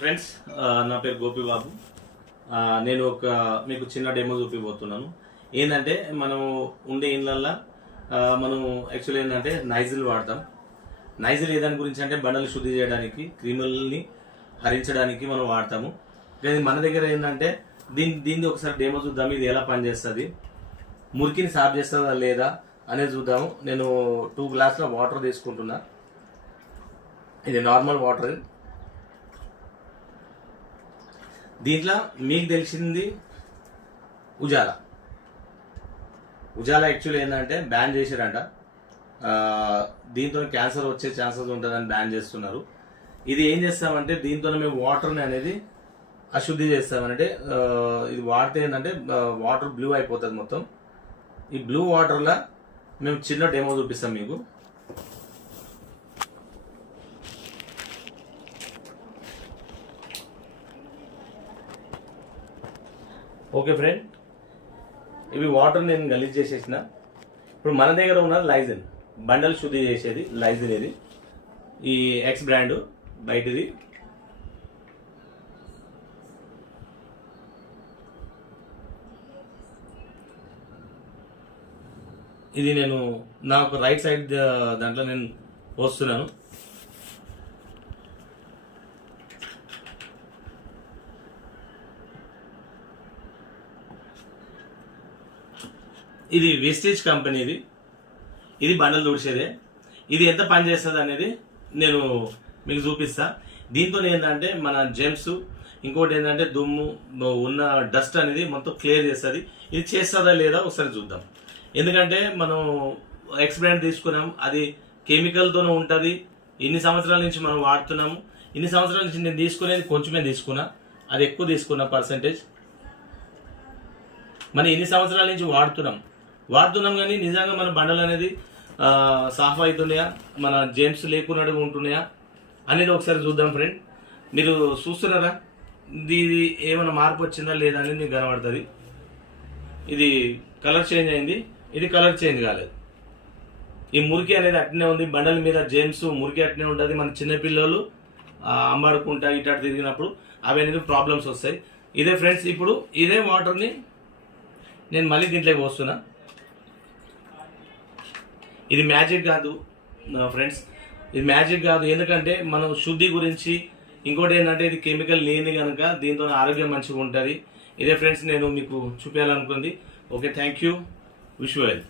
Friends, నా పేరు గోపి బాబు. నేను మీకు చిన్న డెమో చూపిపోతున్నాను. ఏంటంటే మనం ఉండే ఇళ్ళల్లో మనం యాక్చువల్లీ ఏంటంటే నైజిల్ వాడతాం. నైజిల్ ఏ దాని గురించి అంటే బండలు శుద్ధి చేయడానికి, క్రిములని హరించడానికి మనం వాడతాము. కానీ మన దగ్గర ఏంటంటే దీన్ని ఒకసారి డెమో చూద్దాం, ఇది ఎలా పనిచేస్తుంది, మురికిని సాఫ్ చేస్తుందా లేదా అనేది చూద్దాము. నేను 2 గ్లాసుల వాటర్ తీసుకుంటున్నా. ఇది నార్మల్ వాటర్. దీంట్లో మీకు తెలిసింది ఉజాలా యాక్చువల్లీ ఏంటంటే బ్యాన్ చేశారంట. దీంతో క్యాన్సర్ వచ్చే ఛాన్సెస్ ఉంటుందని బ్యాన్ చేస్తున్నారు. ఇది ఏం చేస్తామంటే దీంతో మేము వాటర్ని అనేది అశుద్ధి చేస్తామంటే ఇది వాడితే ఏంటంటే వాటర్ బ్లూ అయిపోతుంది మొత్తం. ఈ బ్లూ వాటర్లో మేము చిన్న డెమో చూపిస్తాం మీకు. ఓకే ఫ్రెండ్, ఇవి వాటర్ నేను గలీజ్ చేసేసిన. ఇప్పుడు మన దగ్గర ఉన్న లైజిన్ బండల్ శుద్ధి చేసేది లైజిన్. ఇది ఈ ఎక్స్ బ్రాండ్ బయటది. ఇది నేను నాకు రైట్ సైడ్ దాంట్లో నేను పోస్తున్నాను. ఇది వెస్టేజ్ కంపెనీది. ఇది బండలు తుడిచేదే. ఇది ఎంత పని చేస్తుంది అనేది నేను మీకు చూపిస్తా. దీంతో ఏంటంటే మన జెమ్స్, ఇంకోటి ఏంటంటే దుమ్ము ఉన్న డస్ట్ అనేది మొత్తం క్లియర్ చేస్తుంది. ఇది చేస్తుందా లేదా ఒకసారి చూద్దాం. ఎందుకంటే మనం ఎక్స్ బ్రాండ్ తీసుకున్నాం, అది కెమికల్తోనే ఉంటుంది. ఇన్ని సంవత్సరాల నుంచి మనం వాడుతున్నాము. ఇన్ని సంవత్సరాల నుంచి నేను తీసుకునేది కొంచెమే తీసుకున్నా, అది ఎక్కువ తీసుకున్నా పర్సంటేజ్. మనం ఇన్ని సంవత్సరాల నుంచి వాడుతున్నాం కానీ నిజంగా మన బండలు అనేది సాఫ్ అవుతున్నాయా, మన జెమ్స్ లేకున్నట్టుగా ఉంటున్నాయా అనేది ఒకసారి చూద్దాం ఫ్రెండ్. మీరు చూస్తున్నారా, ఇది ఏమైనా మార్పు వచ్చిందా లేదా అనేది మీకు కనబడుతుంది. ఇది కలర్ చేంజ్ అయింది, ఇది కలర్ చేంజ్ కాలేదు. ఈ మురికి అనేది అట్నే ఉంది. బండల మీద జెమ్స్ మురికి అట్నే ఉంటుంది. మన చిన్నపిల్లలు అమ్మాడుకుంటా ఇటు తిరిగినప్పుడు అవి అనేది ప్రాబ్లమ్స్ వస్తాయి. ఇదే ఫ్రెండ్స్, ఇప్పుడు ఇదే వాటర్ని నేను మళ్ళీ దీంట్లోకి పోస్తున్నా. ఇది మ్యాజిక్ కాదు ఫ్రెండ్స్, ఇది మ్యాజిక్ కాదు. ఎందుకంటే మనం శుద్ధి గురించి, ఇంకోటి ఏంటంటే ఇది కెమికల్ లేని కనుక దీంతో ఆరోగ్యం మంచిగా ఉంటుంది. ఇదే ఫ్రెండ్స్ నేను మీకు చూపించాలనుకుంది. Okay, thank you, wish you well.